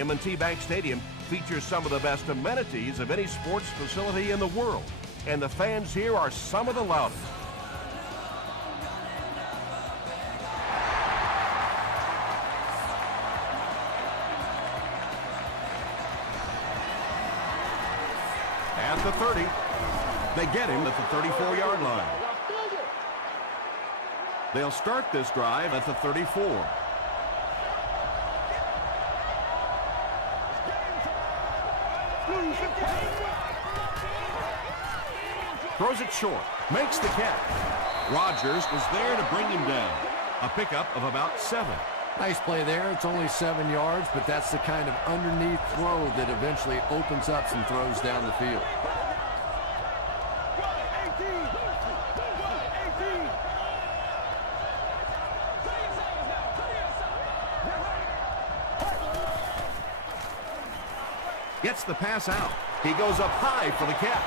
M&T Bank Stadium features some of the best amenities of any sports facility in the world, and the fans here are some of the loudest. At the 30, they get him at the 34-yard line. They'll start this drive at the 34. Throws it short, makes the catch. Rodgers was there to bring him down. A pickup of about 7. Nice play there. It's only 7 yards, but that's the kind of underneath throw that eventually opens up some throws down the field. Gets the pass out. He goes up high for the catch.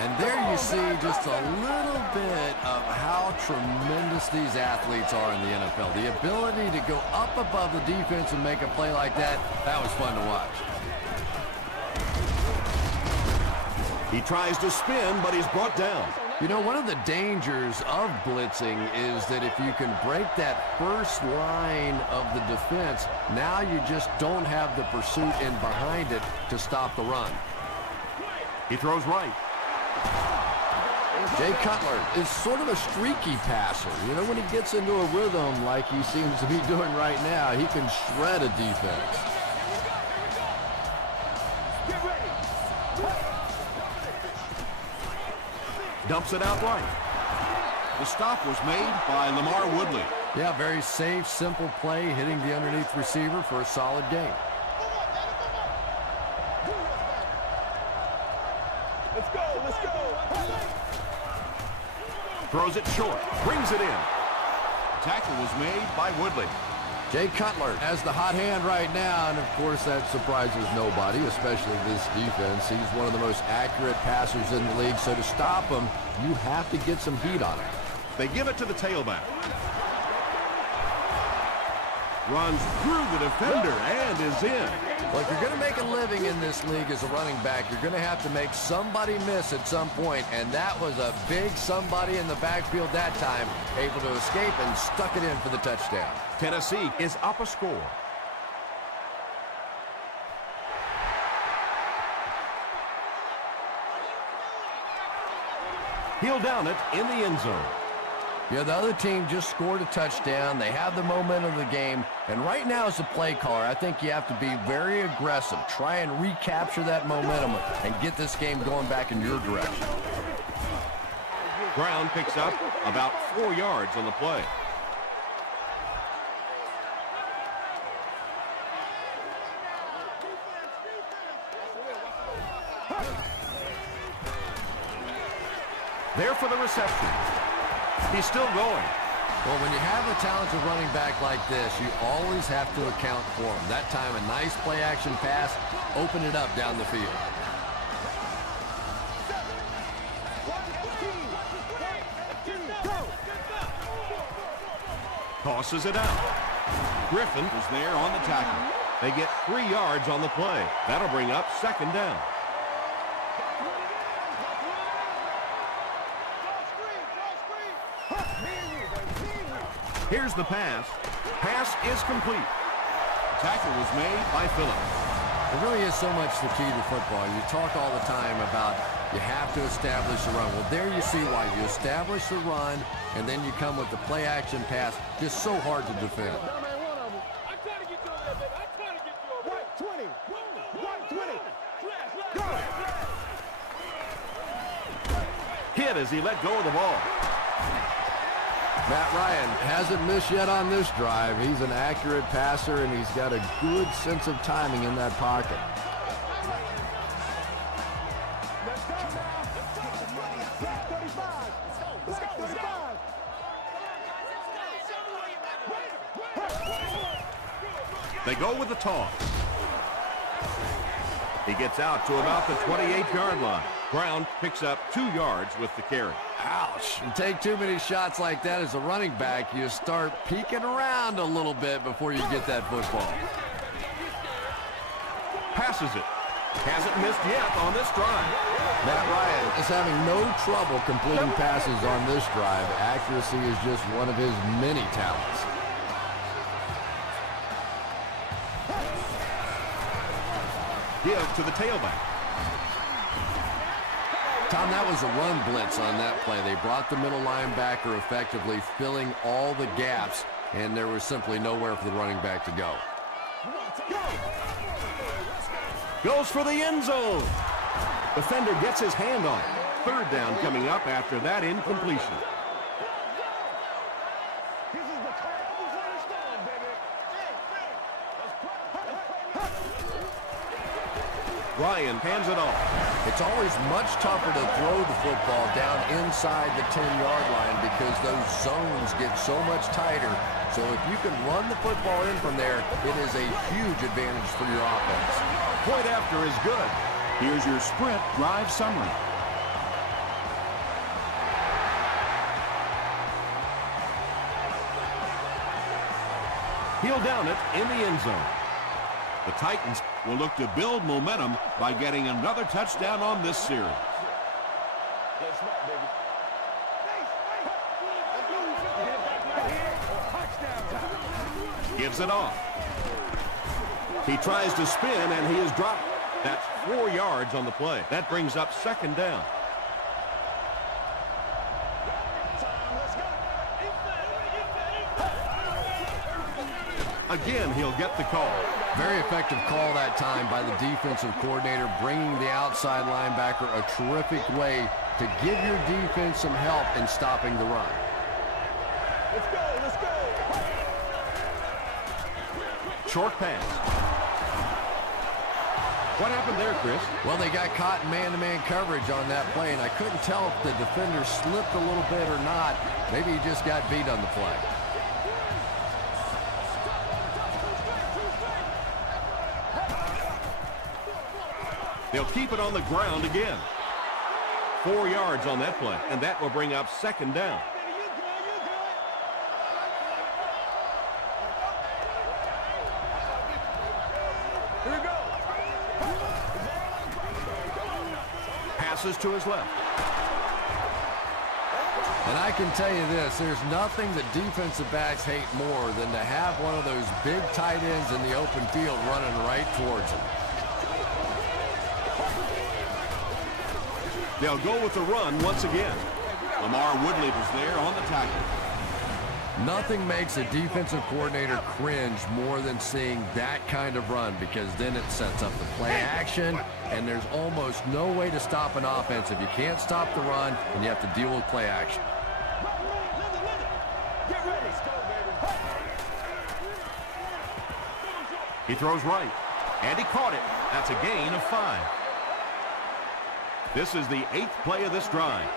And there you see just a little bit of how tremendous these athletes are in the NFL. The ability to go up above the defense and make a play like that, that was fun to watch. He tries to spin, but he's brought down. You know, one of the dangers of blitzing is that if you can break that first line of the defense, now you just don't have the pursuit in behind it to stop the run. He throws right. Jay Cutler is sort of a streaky passer. You know, when he gets into a rhythm like he seems to be doing right now, he can shred a defense. Dumps it out right. The stop was made by Lamar Woodley. Yeah, very safe, simple play, hitting the underneath receiver for a solid gain. Let's go, let's go. Throws it short, brings it in. Tackle was made by Woodley. Jay Cutler has the hot hand right now, and of course that surprises nobody, especially this defense. He's one of the most accurate passers in the league, so to stop him, you have to get some heat on him. They give it to the tailback. Runs through the defender and is in. Well, if you're going to make a living in this league as a running back, you're going to have to make somebody miss at some point, and that was a big somebody in the backfield that time, able to escape and stuck it in for the touchdown. Tennessee is up a score. He'll down it in the end zone. Yeah, the other team just scored a touchdown. They have the momentum of the game. And right now as a play caller, I think you have to be very aggressive. Try and recapture that momentum and get this game going back in your direction. Brown picks up about 4 yards on the play. There for the reception. He's still going. Well, when you have a talented running back like this, you always have to account for him. That time, a nice play-action pass, open it up down the field. Tosses it out. Griffin was there on the tackle. They get 3 yards on the play. That'll bring up 2nd down. Here's the pass. Pass is complete. Tackle was made by Phillips. It really is so much the key to football. You talk all the time about you have to establish the run. Well, there you see why. You establish the run, and then you come with the play-action pass. Just so hard to defend. Hit as he let go of the ball. Matt Ryan hasn't missed yet on this drive. He's an accurate passer, and he's got a good sense of timing in that pocket. They go with the toss. He gets out to about the 28-yard line. Brown picks up 2 yards with the carry. Ouch. You take too many shots like that as a running back, you start peeking around a little bit before you get that football. Passes it. Hasn't missed yet on this drive. Matt Ryan is having no trouble completing passes on this drive. Accuracy is just one of his many talents. Give to the tailback. Tom, that was a run blitz on that play. They brought the middle linebacker effectively filling all the gaps, and there was simply nowhere for the running back to go. Goes for the end zone. Defender gets his hand on it. Third down coming up after that incompletion. Ryan hands it off. It's always much tougher to throw the football down inside the 10-yard line because those zones get so much tighter. So if you can run the football in from there, it is a huge advantage for your offense. Point after is good. Here's your sprint drive summary. He'll down it in the end zone. The Titans will look to build momentum by getting another touchdown on this series. Gives it off. He tries to spin, and he is dropped. That's 4 yards on the play. That brings up second down. Again, he'll get the call. Very effective call that time by the defensive coordinator, bringing the outside linebacker a terrific way to give your defense some help in stopping the run. Let's go, let's go. Short pass. What happened there, Chris? Well, they got caught in man-to-man coverage on that play, and I couldn't tell if the defender slipped a little bit or not. Maybe he just got beat on the play. They'll keep it on the ground again. 4 yards on that play, and that will bring up second down. Here we go. Passes to his left. And I can tell you this, there's nothing that defensive backs hate more than to have one of those big tight ends in the open field running right towards them. They'll go with the run once again. Lamar Woodley was there on the tackle. Nothing makes a defensive coordinator cringe more than seeing that kind of run, because then it sets up the play action, and there's almost no way to stop an offense if you can't stop the run and you have to deal with play action. Get ready. He throws right, and he caught it. That's a gain of 5. This is the 8th play of this drive.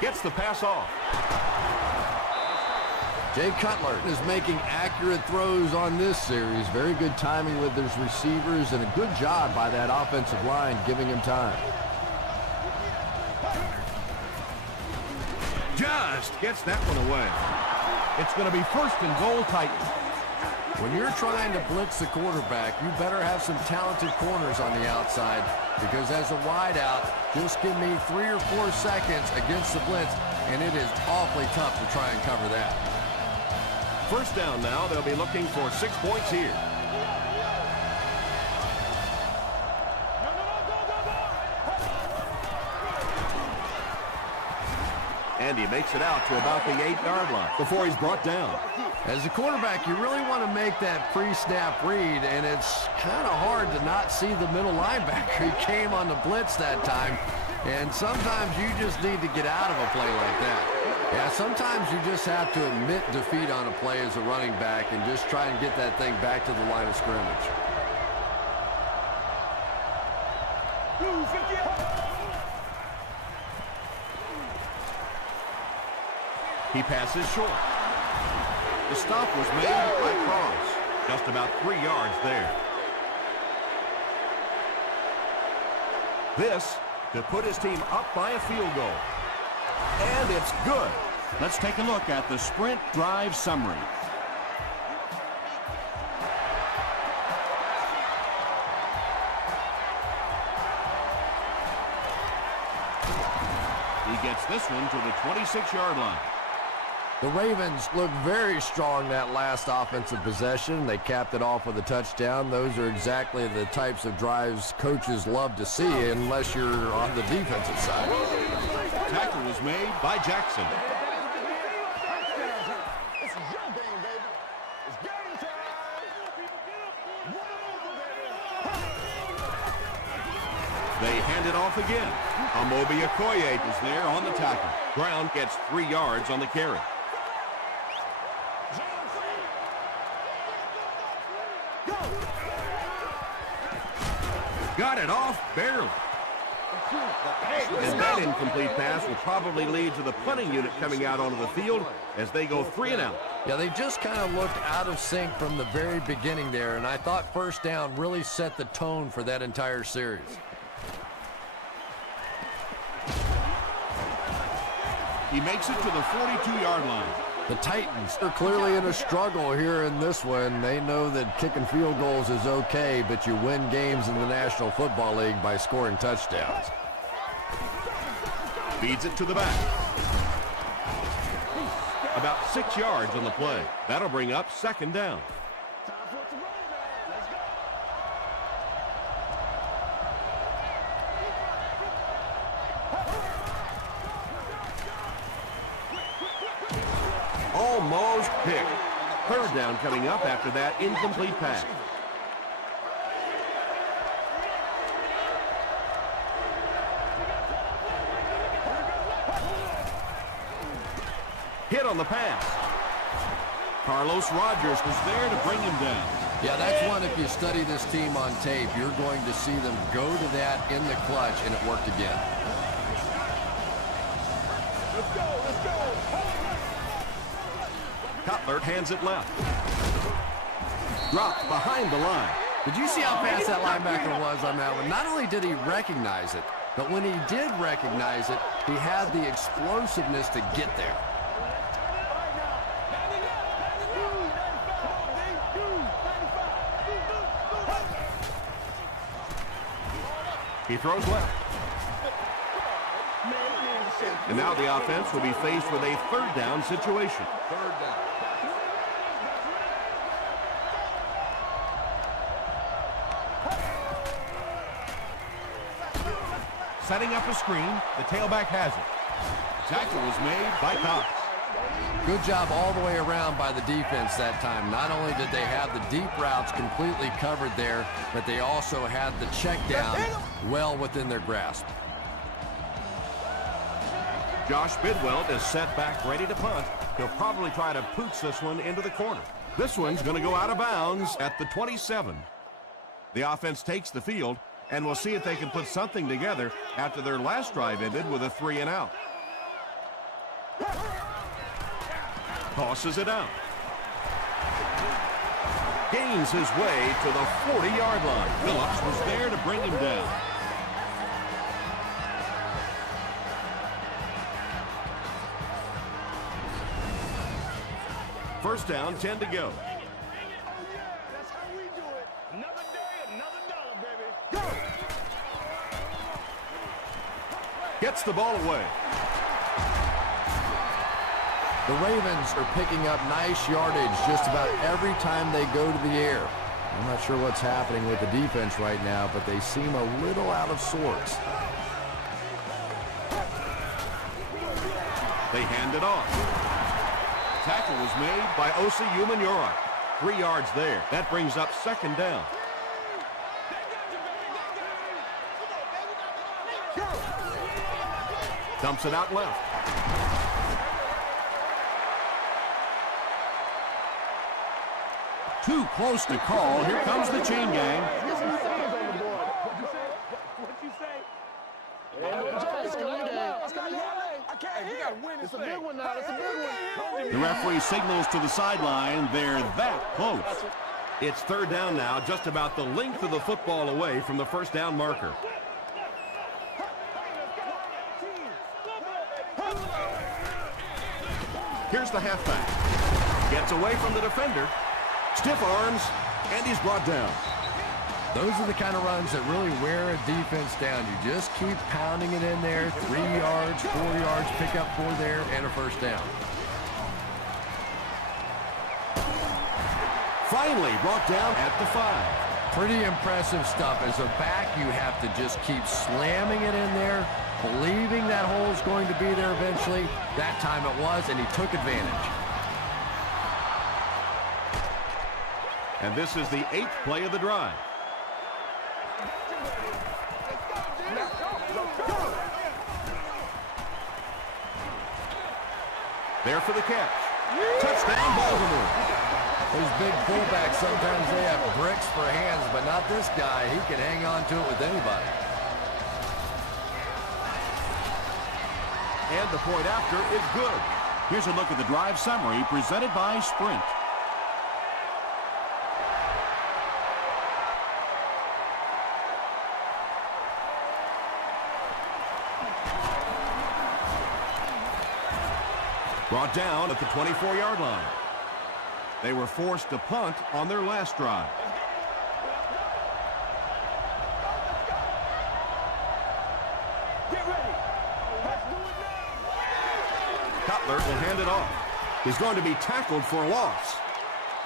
Gets the pass off. Jay Cutler is making accurate throws on this series. Very good timing with his receivers, and a good job by that offensive line giving him time. Just gets that one away. It's going to be first and goal, Titans. When you're trying to blitz the quarterback, you better have some talented corners on the outside, because as a wideout, just give me 3 or 4 seconds against the blitz, and it is awfully tough to try and cover that. First down now. They'll be looking for 6 points here. And he makes it out to about the 8-yard line before he's brought down. As a quarterback, you really want to make that pre-snap read, and it's kind of hard to not see the middle linebacker. He came on the blitz that time, and sometimes you just need to get out of a play like that. Yeah, sometimes you just have to admit defeat on a play as a running back and just try and get that thing back to the line of scrimmage. He passes short. The stop was made by Cross. Just about 3 yards there. This to put his team up by a field goal. And it's good. Let's take a look at the sprint drive summary. He gets this one to the 26-yard line. The Ravens look very strong that last offensive possession. They capped it off with a touchdown. Those are exactly the types of drives coaches love to see unless you're on the defensive side. Tackle was made by Jackson. It's your game, baby. It's game time. They hand it off again. Amobi Okoye is there on the tackle. Brown gets 3 yards on the carry. Got it off barely. And that incomplete pass will probably lead to the punting unit coming out onto the field as they go 3 and out. Yeah, they just kind of looked out of sync from the very beginning there, and I thought first down really set the tone for that entire series. He makes it to the 42-yard line. The Titans are clearly in a struggle here in this one. They know that kicking field goals is okay, but you win games in the National Football League by scoring touchdowns. Feeds it to the back. About 6 yards on the play. That'll bring up 2nd down. Almost picked. 3rd down coming up after that incomplete pass. Hit on the pass. Carlos Rogers was there to bring him down. Yeah, that's one, if you study this team on tape, you're going to see them go to that in the clutch, and it worked again. Let's go, let's go. Cutler hands it left. Dropped behind the line. Did you see how fast that linebacker was on that one? Not only did he recognize it, but when he did recognize it, he had the explosiveness to get there. He throws left. And now the offense will be faced with a 3rd down situation. 3rd down. Setting up a screen, the tailback has it. Tackle was made by Cox. Good job all the way around by the defense that time. Not only did they have the deep routes completely covered there, but they also had the check down well within their grasp. Josh Bidwell is set back ready to punt. He'll probably try to pooch this one into the corner. This one's going to go out of bounds at the 27. The offense takes the field, and we'll see if they can put something together after their last drive ended with a 3 and out. Tosses it out. Gains his way to the 40-yard line. Phillips was there to bring him down. First down, 10 to go. That's how we do it. Another day, another dollar, baby. Go! Gets the ball away. The Ravens are picking up nice yardage just about every time they go to the air. I'm not sure what's happening with the defense right now, but they seem a little out of sorts. They hand it off. Tackle was made by Osi Umenyiora. 3 yards there. That brings up 2nd down. Dumps it out left. Too close to call. Here comes the chain gang. What'd you say? I can't hear. It's a big one now. It's a big one. The referee signals to the sideline. They're that close. It's 3rd down now, just about the length of the football away from the 1st down marker. Here's the halfback. Gets away from the defender. Stiff arms, and he's brought down. Those are the kind of runs that really wear a defense down. You just keep pounding it in there. 3 yards, 4 yards, pick up 4 there, and a first down. Finally brought down at the 5. Pretty impressive stuff. As a back, you have to just keep slamming it in there, believing that hole is going to be there eventually. That time it was, and he took advantage. And this is the 8th play of the drive. There for the catch. Touchdown, Baltimore. Those big fullbacks, sometimes they have bricks for hands, but not this guy. He can hang on to it with anybody. And the point after is good. Here's a look at the drive summary presented by Sprint. Brought down at the 24-yard line. They were forced to punt on their last drive. Get ready. Let's do it now. Cutler will hand it off. He's going to be tackled for a loss.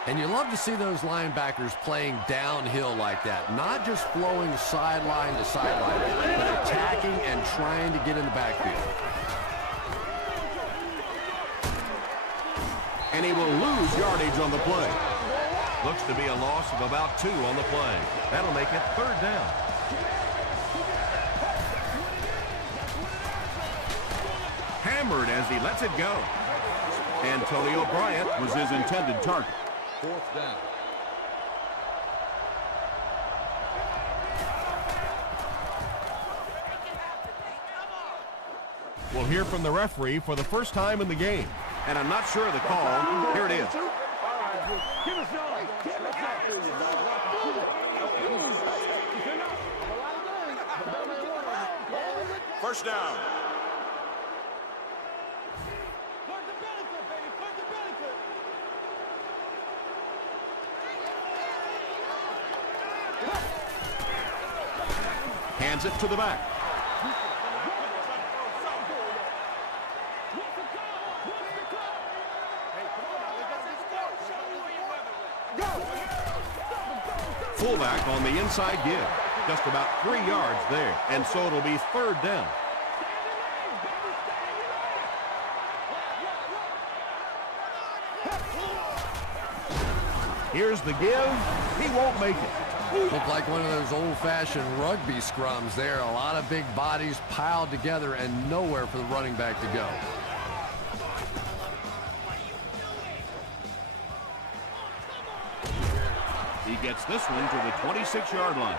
And you love to see those linebackers playing downhill like that, not just flowing sideline to sideline, but attacking and trying to get in the backfield. And he will lose yardage on the play. Looks to be a loss of about 2 on the play. That'll make it 3rd down. Hammered as he lets it go. Antonio Bryant Was his intended target. 4th down. We'll hear from the referee for the first time in the game. And I'm not sure of the call. Here it is. All right, give us some. Give us First down. Put the benefit, baby. Put the benefit. Hands it to the back. Fullback on the inside give. Just about 3 yards there. And so it'll be 3rd down. Here's the give. He won't make it. Looked like one of those old-fashioned rugby scrums there. A lot of big bodies piled together and nowhere for the running back to go. He gets this one to the 26-yard line.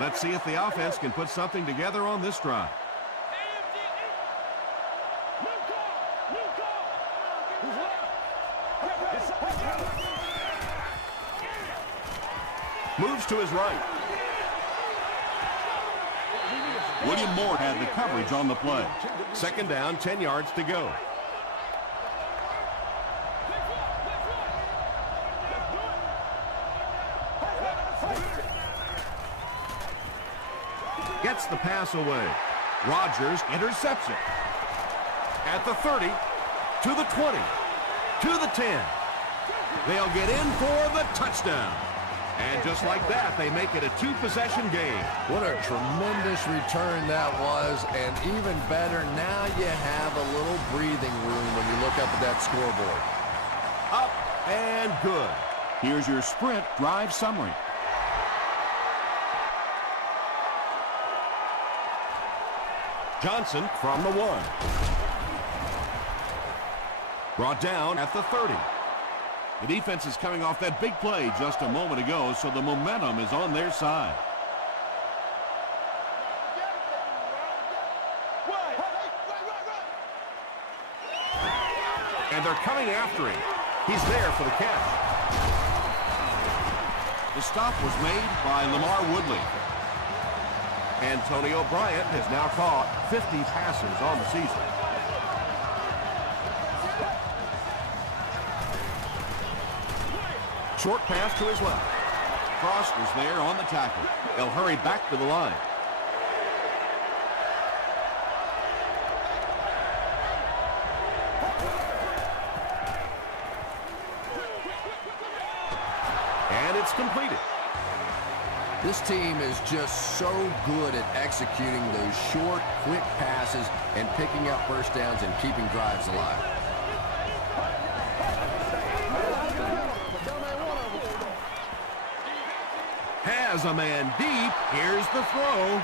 Let's see if the offense can put something together on this drive. Moves to his right. William Moore had the coverage on the play. 2nd down, 10 yards to go. Gets the pass away. Rodgers intercepts it. At the 30, to the 20, to the 10. They'll get in for the touchdown. And just like that, they make it a 2-possession game. What a tremendous return that was, and even better, now you have a little breathing room when you look up at that scoreboard. Up and good. Here's your Sprint drive summary. Johnson from the 1. Brought down at the 30. The defense is coming off that big play just a moment ago, so the momentum is on their side. And they're coming after him. He's there for the catch. The stop was made by Lamar Woodley. Antonio Bryant has now caught 50 passes on the season. Short pass to his left. Frost is there on the tackle. They'll hurry back to the line. And it's completed. This team is just so good at executing those short, quick passes and picking up first downs and keeping drives alive. Has a man deep. Here's the throw.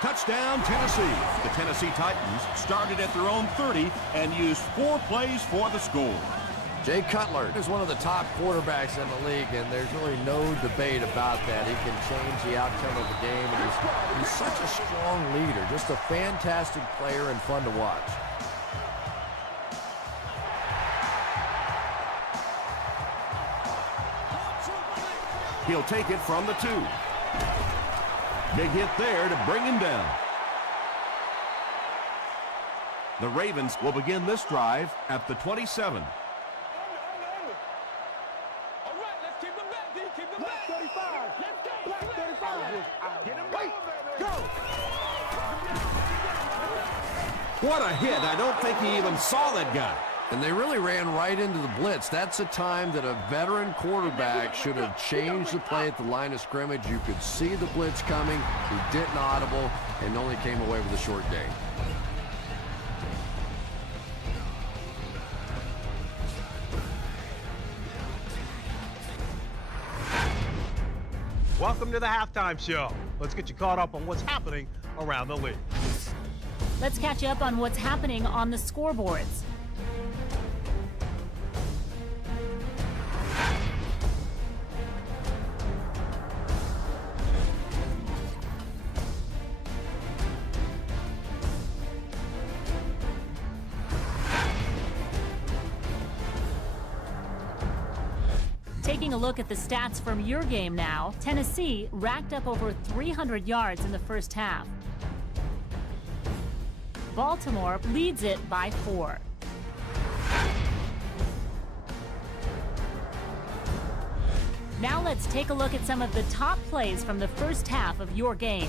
Touchdown, Tennessee. The Tennessee Titans started at their own 30 and used 4 plays for the score. Jay Cutler is one of the top quarterbacks in the league, and there's really no debate about that. He can change the outcome of the game, and he's such a strong leader, just a fantastic player and fun to watch. He'll take it from the 2. Big hit there to bring him down. The Ravens will begin this drive at the 27. What a hit. I don't think he even saw that guy. And they really ran right into the blitz. That's a time that a veteran quarterback should have changed the play at the line of scrimmage. You could see the blitz coming. He didn't audible and only came away with a short gain. Welcome to the halftime show. Let's get you caught up on what's happening around the league. Let's catch you up on what's happening on the scoreboards. Taking a look at the stats from your game now, Tennessee racked up over 300 yards in the first half. Baltimore leads it by 4. Now let's take a look at some of the top plays from the first half of your game.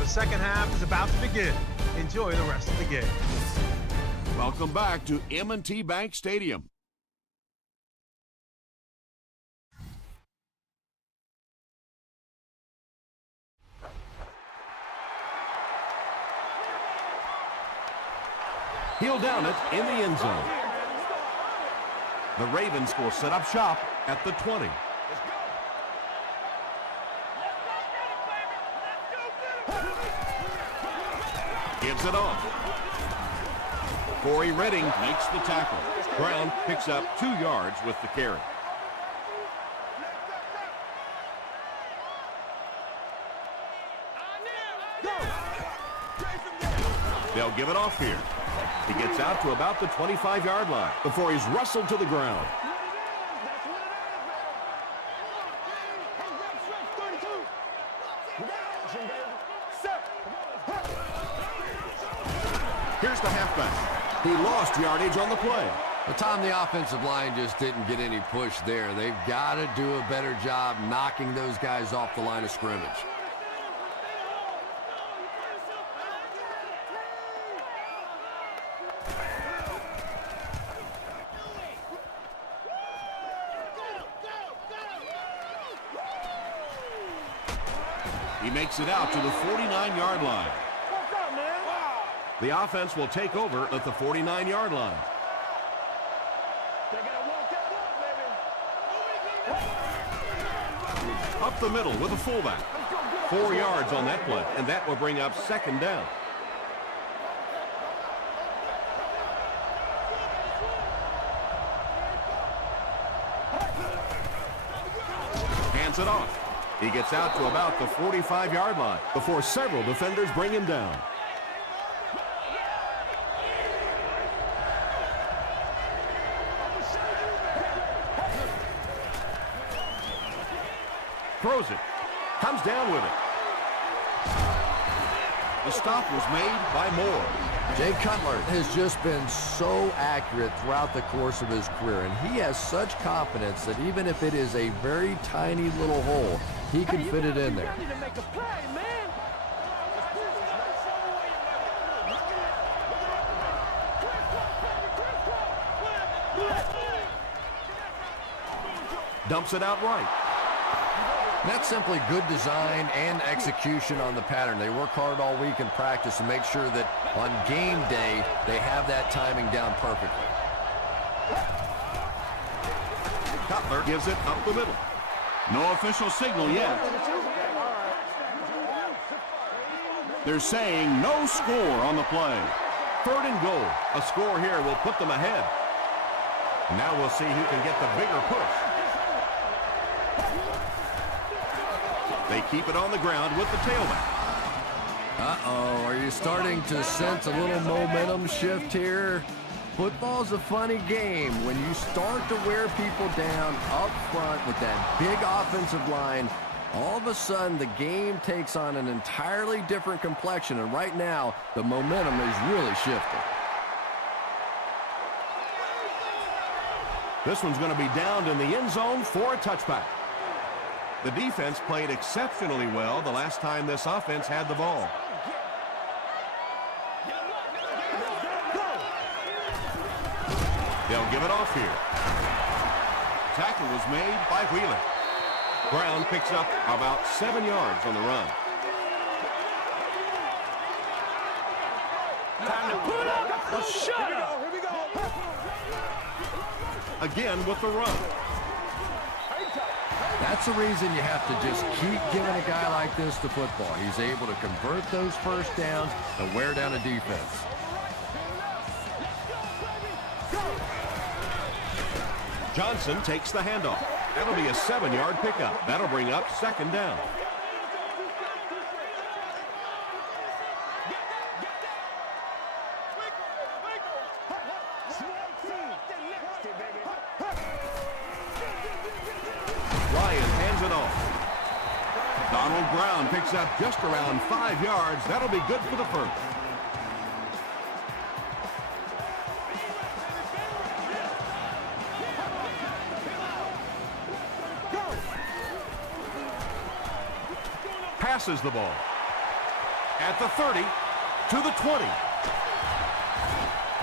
The second half is about to begin. Enjoy the rest of the game. Welcome back to M&T Bank Stadium. He'll down it in the end zone. The Ravens will set up shop at the 20. Gives it on. Corey Redding makes the tackle. Brown picks up 2 yards with the carry. They'll give it off here. He gets out to about the 25-yard line before he's wrestled to the ground. Here's the halfback. He lost yardage on the play. But Tom, the offensive line just didn't get any push there. They've got to do a better job knocking those guys off the line of scrimmage. He makes it out to the 49-yard line. The offense will take over at the 49-yard line. Up the middle with a fullback. 4 yards on that play, and that will bring up second down. hands it off. He gets out to about the 45-yard line before several defenders bring him down. Throws it. Comes down with it. The stop was made by Moore. Jay Cutler has just been so accurate throughout the course of his career, and he has such confidence that even if it is a very tiny little hole, he can fit it in there. Dumps it out right. That's simply good design and execution on the pattern. They work hard all week in practice to make sure that on game day, they have that timing down perfectly. Cutler gives it up the middle. No official signal yet. They're saying no score on the play. 3rd and goal. A score here will put them ahead. Now we'll see who can get the bigger push. They keep it on the ground with the tailback. Uh-oh, are you starting to sense a little momentum shift here? Football's a funny game. When you start to wear people down up front with that big offensive line, all of a sudden the game takes on an entirely different complexion, and right now the momentum is really shifting. This one's going to be downed in the end zone for a touchback. The defense played exceptionally well the last time this offense had the ball. They'll give it off here. Tackle was made by Wheeler. Brown picks up about 7 yards on the run. Time to put up. Shut up. Here we go. Again with the run. That's the reason you have to just keep giving a guy like this the football. He's able to convert those first downs and wear down a defense. Johnson takes the handoff. That'll be a 7-yard pickup. That'll bring up 2nd down. Ryan hands it off. Donald Brown picks up just around 5 yards. That'll be good for the first. Passes the ball. At the 30, to the 20.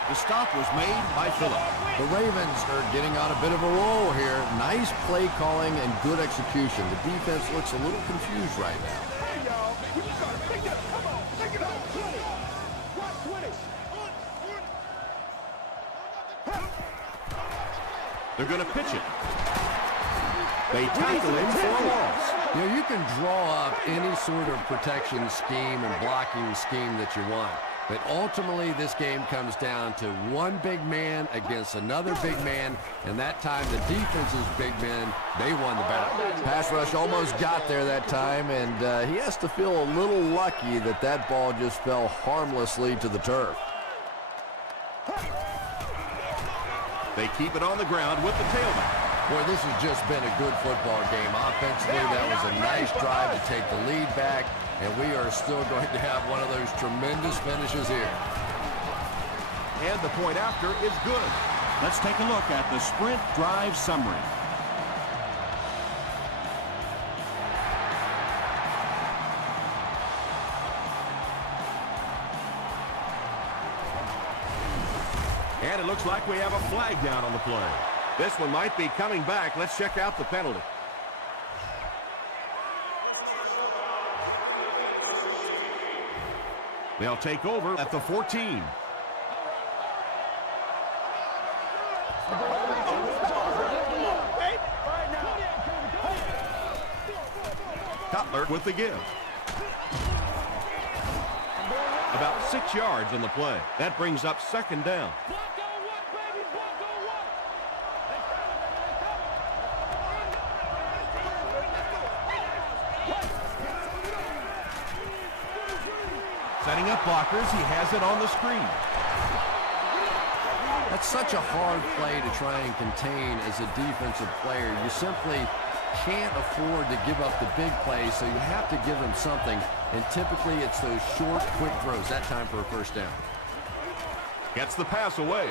The stop was made by Phillip. The Ravens are getting on a bit of a roll here. Nice play calling and good execution. The defense looks a little confused right now. Hey, y'all. We gotta pick it up. Come on. Pick it up. 20. Watch 20. They're going to pitch it. They tackle him for a loss. You know, you can draw up any sort of protection scheme and blocking scheme that you want. But ultimately, this game comes down to one big man against another big man, and that time the defense's big men, they won the battle. Pass rush almost got there that time, and he has to feel a little lucky that that ball just fell harmlessly to the turf. They keep it on the ground with the tailback. Boy, this has just been a good football game. Offensively, that was a nice drive to take the lead back, and we are still going to have one of those tremendous finishes here. And the point after is good. Let's take a look at the sprint drive summary. And it looks like we have a flag down on the play. This one might be coming back. Let's check out the penalty. They'll take over at the 14. Cutler with the give. About 6 yards on the play. That brings up 2nd down. up blockers. He has it on the screen. That's such a hard play to try and contain as a defensive player. You simply can't afford to give up the big play, so you have to give them something, and typically it's those short, quick throws. That time for a first down. Gets the pass away.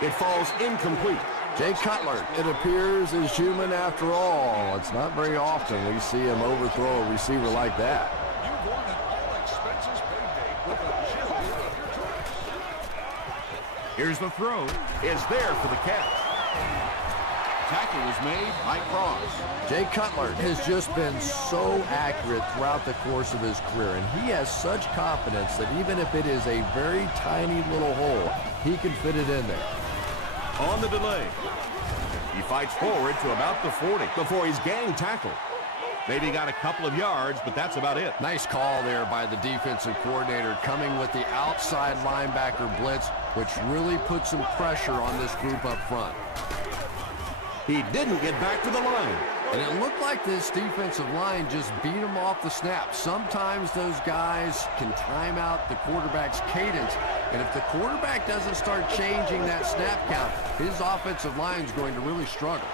It falls incomplete. Jay Cutler, it appears, is human after all. It's not very often we see him overthrow a receiver like that. You've won an all-expenses-paid day with a cheerleader of your choice. Here's the throw. It's there for the catch. Tackle was made by Cross. Jay Cutler has just been so accurate throughout the course of his career, and he has such confidence that even if it is a very tiny little hole, he can fit it in there. On the delay. He fights forward to about the 40 before he's gang tackled. Maybe got a couple of yards, but that's about it. Nice call there by the defensive coordinator, coming with the outside linebacker blitz, which really put some pressure on this group up front. He didn't get back to the line. And it looked like this defensive line just beat him off the snap. Sometimes those guys can time out the quarterback's cadence, and if the quarterback doesn't start changing that snap count, his offensive line is going to really struggle.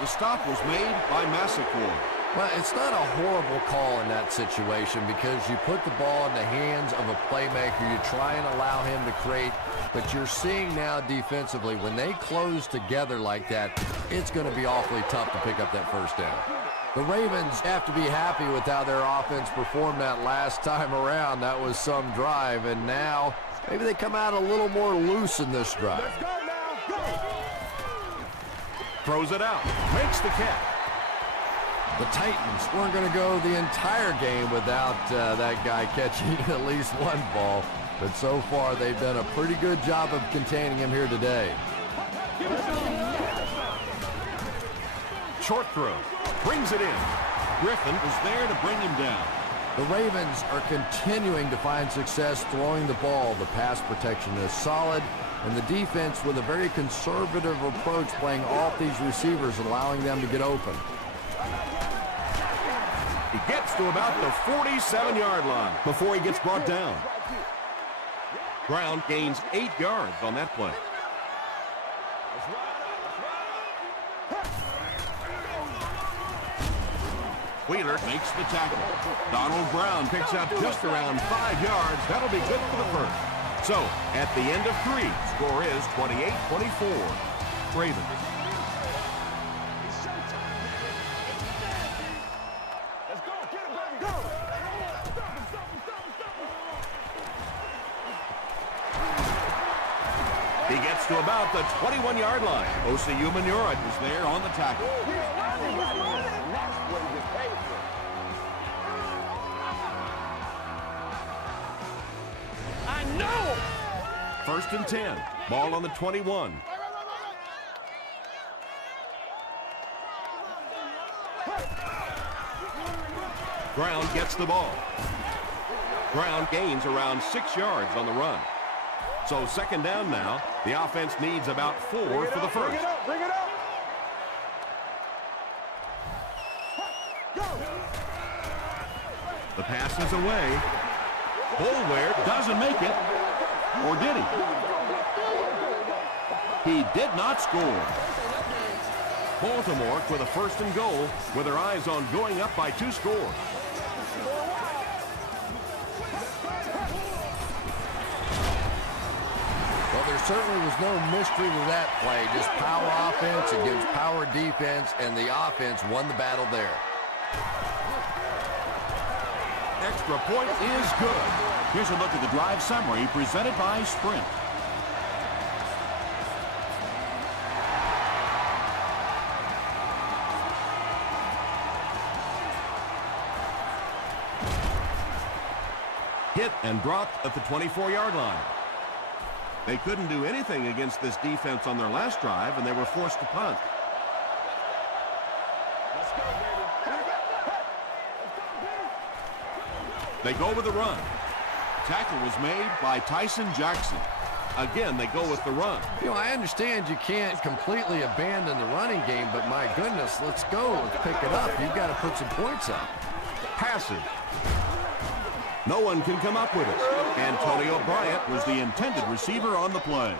The stop was made by Massacre. Well, it's not a horrible call in that situation because you put the ball in the hands of a playmaker. You try and allow him to create, but you're seeing now defensively, when they close together like that, it's going to be awfully tough to pick up that first down. The Ravens have to be happy with how their offense performed that last time around. That was some drive, and now maybe they come out a little more loose in this drive. Let's go now. Go. Throws it out. Makes the catch. The Titans weren't going to go the entire game without that guy catching at least one ball, but so far they've done a pretty good job of containing him here today. Short throw. Brings it in. Griffin was there to bring him down. The Ravens are continuing to find success throwing the ball. The pass protection is solid, and the defense with a very conservative approach playing off these receivers, allowing them to get open. He gets to about the 47-yard line before he gets brought down. Brown gains 8 yards on that play. Wheeler makes the tackle. Donald Brown picks up just around 5 yards. That'll be good for the first. So, at the end of 3, score is 28-24. Ravens. Let's go. Get him, baby. Go. He gets to about the 21-yard line. Osi Umenyiora Was there on the tackle. I know. 1st and 10. Ball on the 21. Brown gets the ball. Brown gains around 6 yards on the run. So 2nd down now. The offense needs about 4 for the first. Bring it up. Bring it up. Go. The pass is away. Boulware Doesn't make it. Or did he? He did not score. Baltimore with a 1st and goal with their eyes on going up by 2 scores. Well, there certainly was no mystery to that play. Just power offense against power defense, and the offense won the battle there. Extra point is good. Here's a look at the drive summary presented by Sprint. Hit and dropped at the 24-yard line. They couldn't do anything against this defense on their last drive, and they were forced to punt. Let's go, baby. They go with the run. Tackle was made by Tyson Jackson. Again, they go with the run. You know, I understand you can't completely abandon the running game, but my goodness, let's go. Let's pick it up. You've got to put some points up. Passes. No one can come up with it. Antonio Bryant was the intended receiver on the play.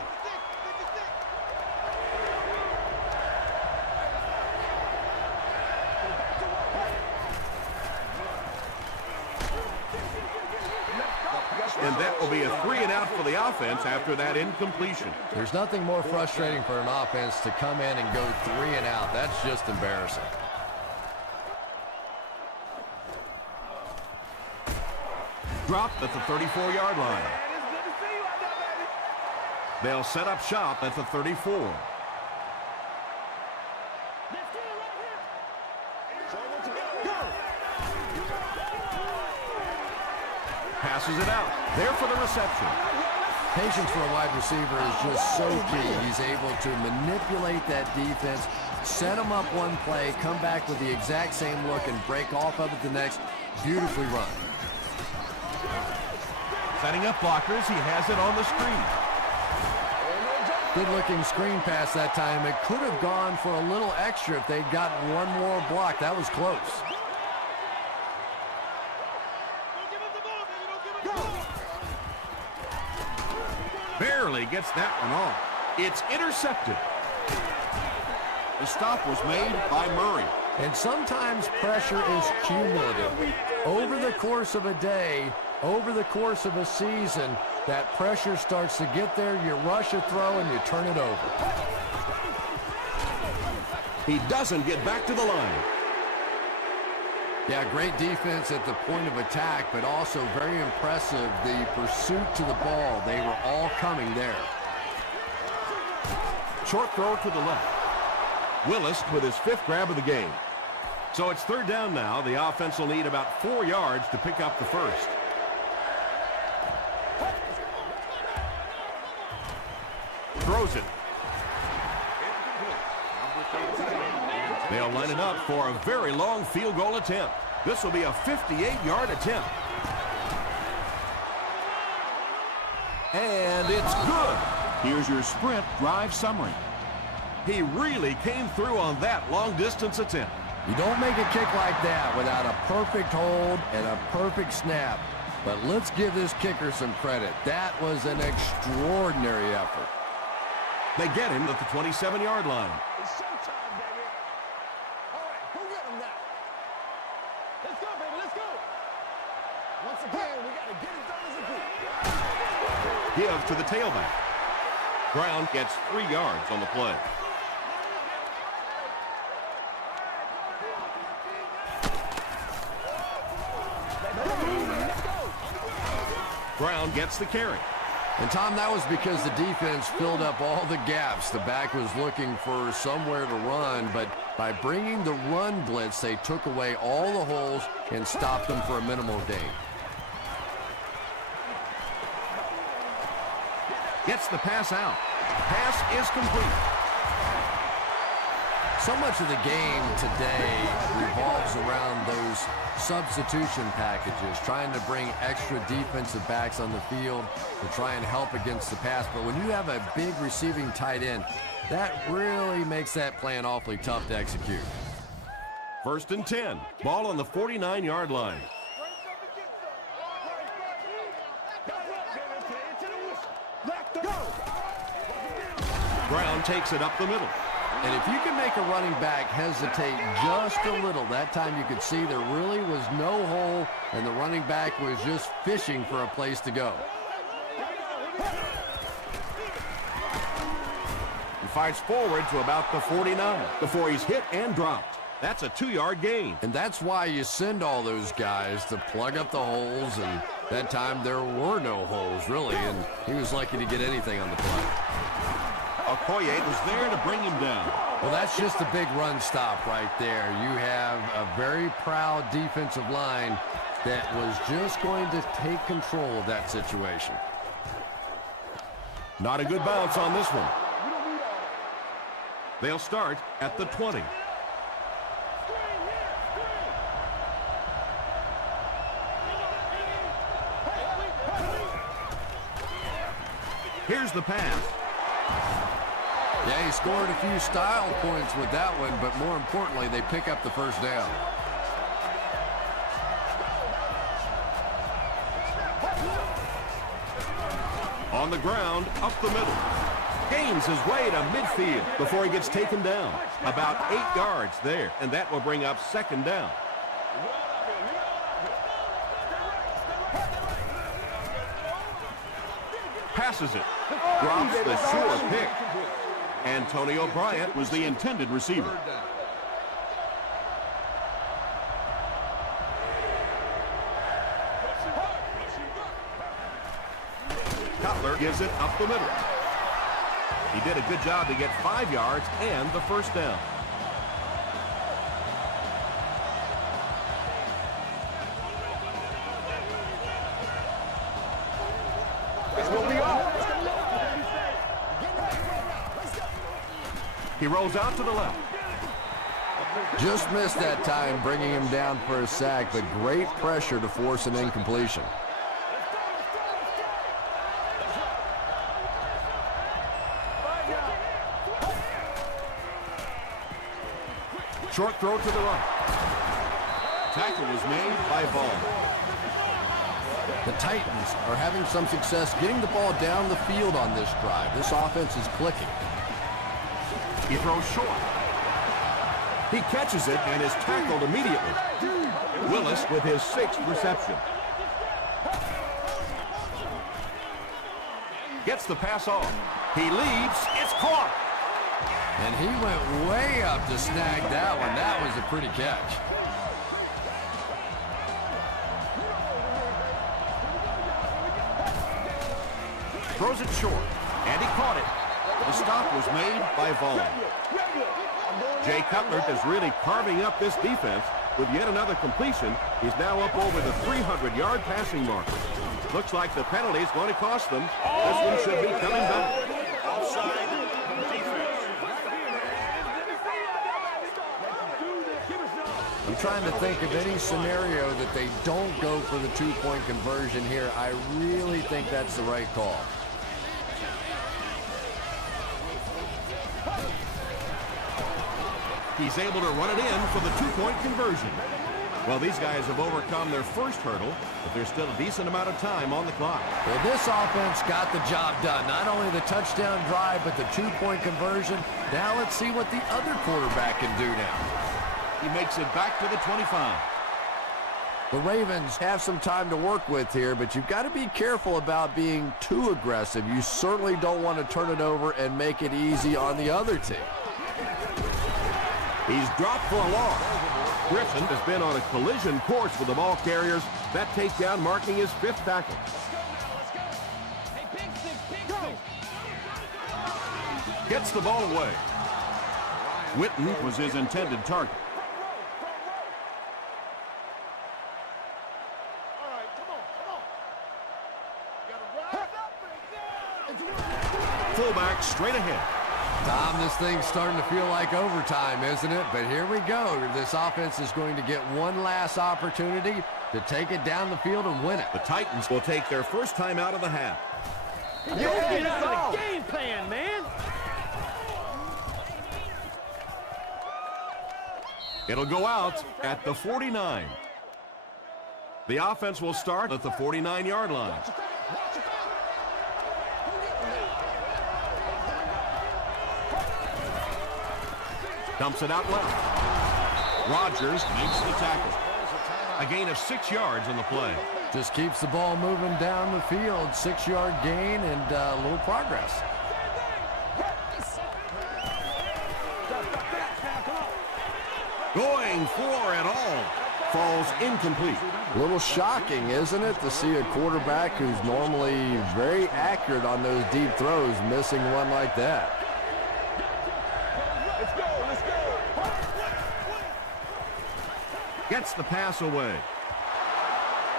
And that will be a 3-and-out for the offense after that incompletion. There's nothing more frustrating for an offense to come in and go 3-and-out. That's just embarrassing. Dropped at the 34-yard line. They'll set up shop at the 34. Passes it out. There for the reception. Patience for a wide receiver is just so key. He's able to manipulate that defense, set them up one play, come back with the exact same look, and break off of it the next. Beautifully run. Setting up blockers. He has it on the screen. Good-looking screen pass that time. It could have gone for a little extra if they'd gotten one more block. That was close. Barely gets that one off. It's intercepted. The stop was made by Murray. And sometimes pressure is cumulative. Over the course of a day, over the course of a season, that pressure starts to get there. You rush a throw and you turn it over. He doesn't get back to the line. Yeah, great defense at the point of attack, but also very impressive, the pursuit to the ball. They were all coming there. Short throw to the left. Willis with his 5th grab of the game. So it's 3rd down now. The offense will need about 4 yards to pick up the first. Throws it. They'll line it up for a very long field goal attempt. This will be a 58-yard attempt. And it's good. Here's your sprint drive summary. He really came through on that long-distance attempt. You don't make a kick like that without a perfect hold and a perfect snap. But let's give this kicker some credit. That was an extraordinary effort. They get him at the 27-yard line. It's showtime, baby. All right, go get him now. Let's go, baby, let's go. Once again, we got to get it done as a group. Give to the tailback. Brown gets 3 yards on the play. Brown gets the carry. And, Tom, that was because the defense filled up all the gaps. The back was looking for somewhere to run, but by bringing the run blitz, they took away all the holes and stopped them for a minimal gain. Gets the pass out. Pass is complete. So much of the game today revolves around those substitution packages, trying to bring extra defensive backs on the field to try and help against the pass. But when you have a big receiving tight end, that really makes that plan awfully tough to execute. 1st and 10. Ball on the 49-yard line. Brown takes it up the middle. And if you can make a running back hesitate just a little, that time you could see there really was no hole and the running back was just fishing for a place to go. He fights forward to about the 49 before he's hit and dropped. That's a 2-yard gain. And that's why you send all those guys to plug up the holes, and that time there were no holes, really, and he was lucky to get anything on the play. Okoye was there to bring him down. Well, that's just a big run stop right there. You have a very proud defensive line that was just going to take control of that situation. Not a good bounce on this one. They'll start at the 20. Here's the pass. Yeah, he scored a few style points with that one, but more importantly, they pick up the first down. On the ground, up the middle. Gains his way to midfield before he gets taken down. About 8 yards there, and that will bring up second down. Passes it. Drops the sure pick. Antonio Bryant was the intended receiver. Cutler gives it up the middle. He did a good job to get 5 yards and the first down. He rolls out to the left. Just missed that time, bringing him down for a sack, but great pressure to force an incompletion. Short throw to the right. Tackle was made by Vaughn. The Titans are having some success getting the ball down the field on this drive. This offense is clicking. He throws short. He catches it and is tackled immediately. Willis with his 6th reception. Gets the pass off. He leaps. It's caught. And he went way up to snag that one. That was a pretty catch. Throws it short. And he caught it. The stop was made by Vaughn. Jay Cutler is really carving up this defense with yet another completion. He's now up over the 300-yard passing mark. Looks like the penalty is going to cost them. This one should be coming back. Offside defense. I'm trying to think of any scenario that they don't go for the 2-point conversion here. I really think that's the right call. He's able to run it in for the 2-point conversion. Well, these guys have overcome their first hurdle, but there's still a decent amount of time on the clock. Well, this offense got the job done. Not only the touchdown drive, but the 2-point conversion. Now let's see what the other quarterback can do now. He makes it back to the 25. The Ravens have some time to work with here, but you've got to be careful about being too aggressive. You certainly don't want to turn it over and make it easy on the other team. He's dropped for a loss. Griffin has been on a collision course with the ball carriers. That takedown marking his 5th tackle. Gets the ball away. Witten was his intended target. Fullback straight ahead. Tom, this thing's starting to feel like overtime, isn't it? But here we go. This offense is going to get one last opportunity to take it down the field and win it. The Titans will take their first time out of the half. Get out of the game plan, man. It'll go out at the 49. The offense will start at the 49-yard line. Dumps it out left. Rodgers makes the tackle. A gain of 6 yards on the play. Just keeps the ball moving down the field. 6-yard gain and a little progress. Going for it all. Falls incomplete. A little shocking, isn't it, to see a quarterback who's normally very accurate on those deep throws missing one like that. Gets the pass away.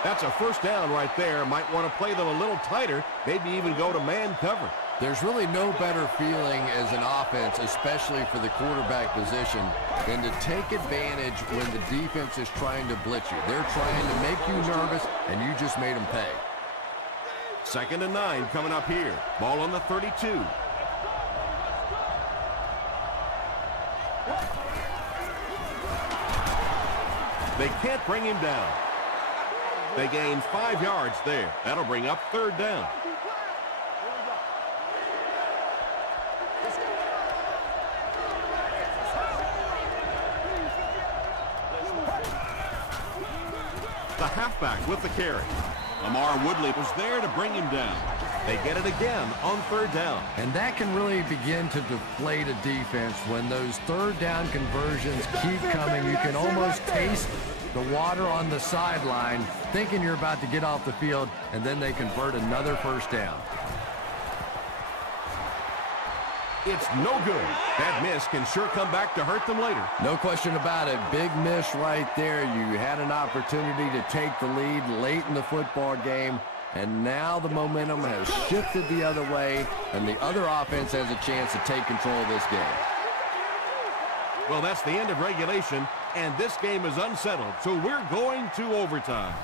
That's a first down right there. Might want to play them a little tighter, maybe even go to man cover. There's really no better feeling as an offense, especially for the quarterback position, than to take advantage when the defense is trying to blitz you. They're trying to make you nervous, and you just made them pay. 2nd and 9 coming up here. Ball on the 32. They can't bring him down. They gain 5 yards there. That'll bring up 3rd down. the halfback with the carry. Lamar Woodley was there to bring him down. They get it again on third down. And that can really begin to deflate a defense when those third down conversions keep coming. You can almost taste the water on the sideline, thinking you're about to get off the field, and then they convert another first down. It's no good. That miss can sure come back to hurt them later. No question about it. Big miss right there. You had an opportunity to take the lead late in the football game, and now the momentum has shifted the other way, and the other offense has a chance to take control of this game. Well, that's the end of regulation, and this game is unsettled, so we're going to overtime.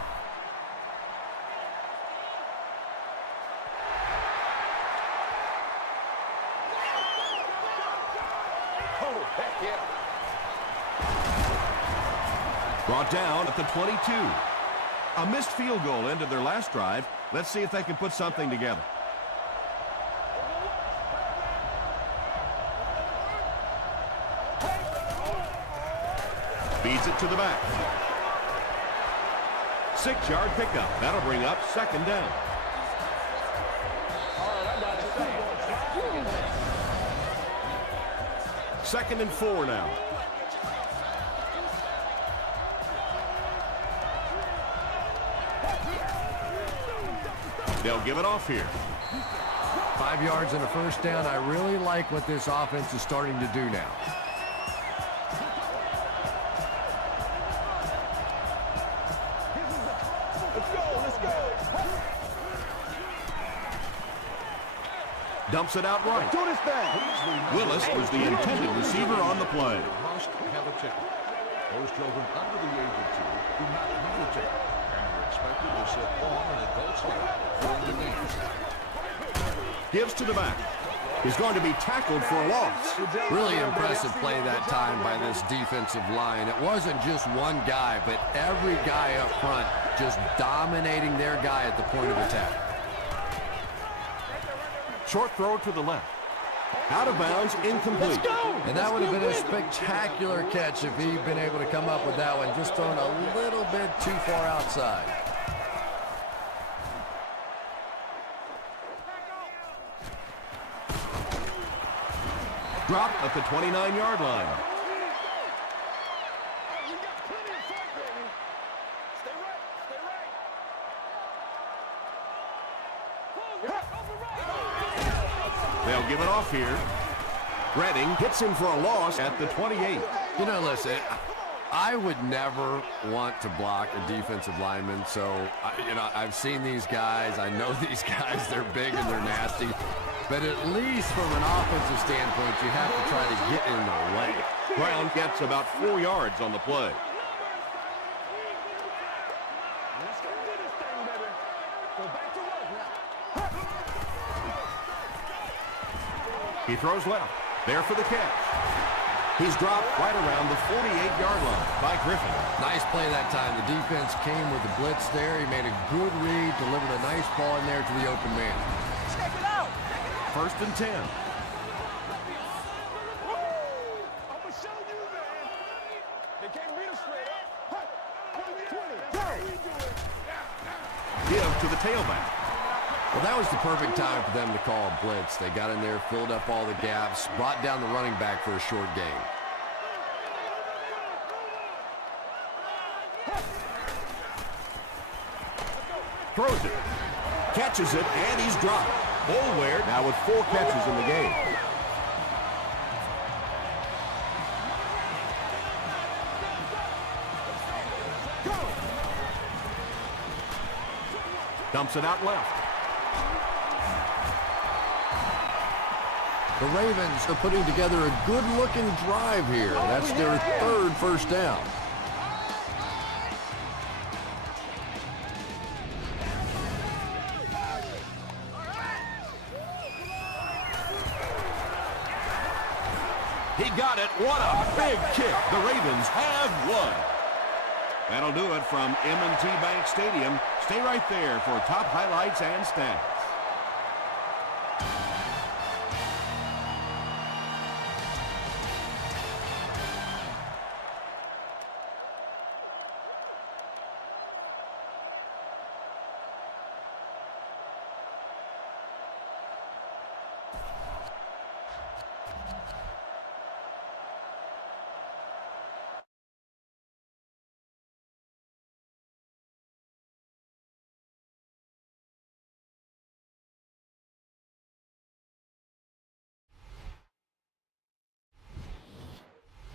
Oh, heck yeah. Brought down at the 22. A missed field goal ended their last drive. Let's see if they can put something together. Feeds it to the back. 6-yard pickup. That'll bring up second down. Second and 4 now. They'll give it off here. 5 yards and a first down. I really like what this offense is starting to do now. Dumps it out right. Do this thing. Willis was the intended receiver on the play. Must have a ticket. Those children under the age of 2 do not need a ticket and are expected to sit on an adult's lap during the games. Gives to the back. He's going to be tackled for a loss. Really impressive play that time by this defensive line. It wasn't just one guy, but every guy up front just dominating their guy at the point of attack. Short throw to the left. Out of bounds, incomplete. And that would have been a spectacular catch if he'd been able to come up with that one, just thrown a little bit too far outside. Drop at the 29-yard line. They'll give it off here. Redding hits him for a loss at the 28. You know, listen, I would never want to block a defensive lineman, so, I've seen these guys. I know these guys. They're big and they're nasty. But at least from an offensive standpoint, you have to try to get in their way. Brown gets about 4 yards on the play. Let's go do this thing, baby. Go back to work now. He throws left. There for the catch. He's dropped right around the 48-yard line by Griffin. Nice play that time. The defense came with the blitz there. He made a good read, delivered a nice ball in there to the open man. Check it out. First and 10. I'm gonna show you, man. They can't read us straight up. 20. Give to the tailback. Well, that was the perfect time for them to call a blitz. They got in there, filled up all the gaps, brought down the running back for a short gain. Throws it. Catches it, and he's dropped. Boulware now with 4 catches in the game. Dumps it out left. The Ravens are putting together a good-looking drive here. That's their third first down. He got it. What a big kick. The Ravens have won. That'll do it from M&T Bank Stadium. Stay right there for top highlights and stats.